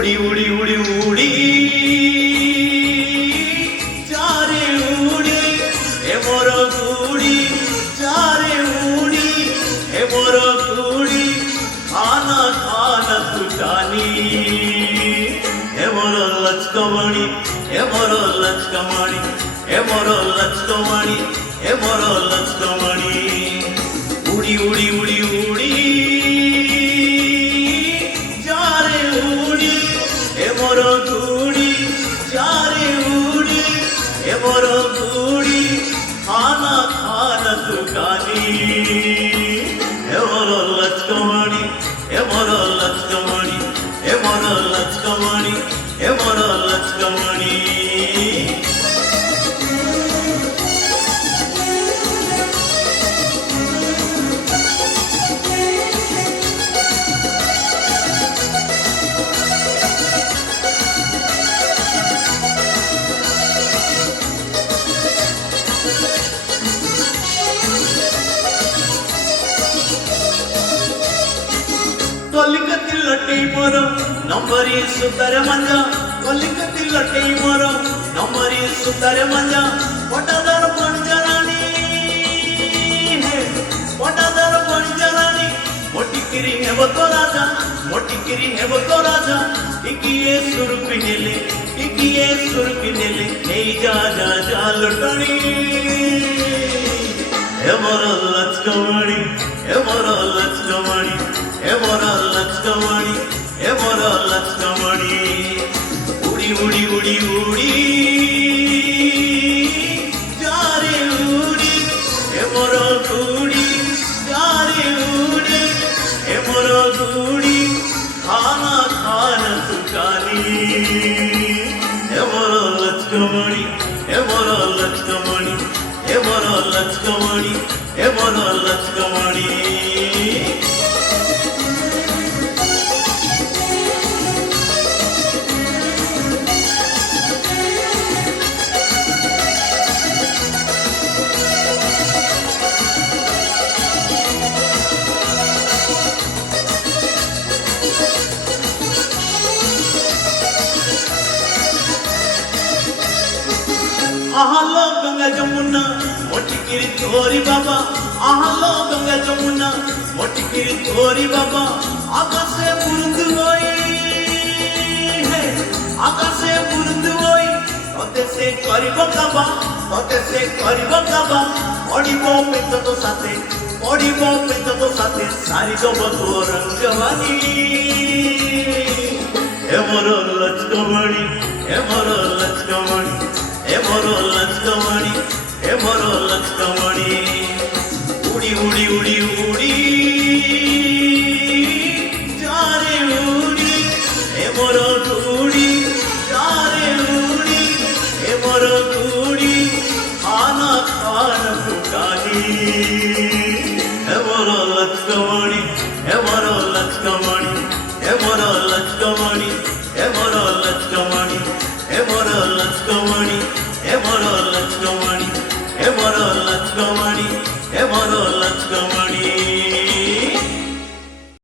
উড়ি উড়ি উড়ি উড়ি চারে উড়ি এমর গুড়ি চারে উড়ি এমর গুড়ি খানা খানা তুটানি এমর লচকমণি এমর লচকমণি এমর লচকমণি এমর লচকমণি উড়ি উড়ি উড়ি উড়ি যারে উড়ি এমর গুড়ি যারে উড়ি এমর গুড়ি খানা খানা তুকানি এমর লচকমণি এমর লচকমণি এমর লচকমণি এমর লচকমণি कलिकतिल्लट्टै मोरो नंबरी सुतर मंजा कलिकतिल्लट्टै मोरो नंबरी सुतर मंजा पटादार पंजरानी पटादार पंजरानी मोटिकिरी हेबो तो राजा मोटिकिरी हेबो तो राजा टिकिए सुरपिनेले नेई जा जा जा लुटणी एमर लचकमणि एमर लचकमणि एमर लचकमणि एमर लचकमणि उड़ी उड़ी उड़ी उड़ी जारे उड़ी एमर गुड़ी जारे उड़ी एमर गुड़ी खाना खाना तुकानी एमर लचकमणि एमर लचकमणि एमर लचकमणि एमर लचकमणि आहालो गंगा जमुना मोटिकिरी तोरी बाबा आहालो गंगा जमुना मोटिकिरी तोरी बाबा आकाशे बुरुंदु होई हे आकाशे बुरुंदु होई तोते से करिबो काबा पडिबो पेट तो साथे सारी दो रंगवानी एमर लचकमणि एमर लचकमणि एमर लचकमणि एमर लचकमणि उड़ी उड़ी उड़ी उड़ी जारे उड़ी एमर गुड़ी जारे उड़ी एमर गुड़ी खाना खाना तुकानी एमर लचकमणि एमर लचकमणि एमर लचकमणि एमर लचकमणि एमर लचकमणि एमर लचकमणि एमर लचकमणि एमर लचकमणि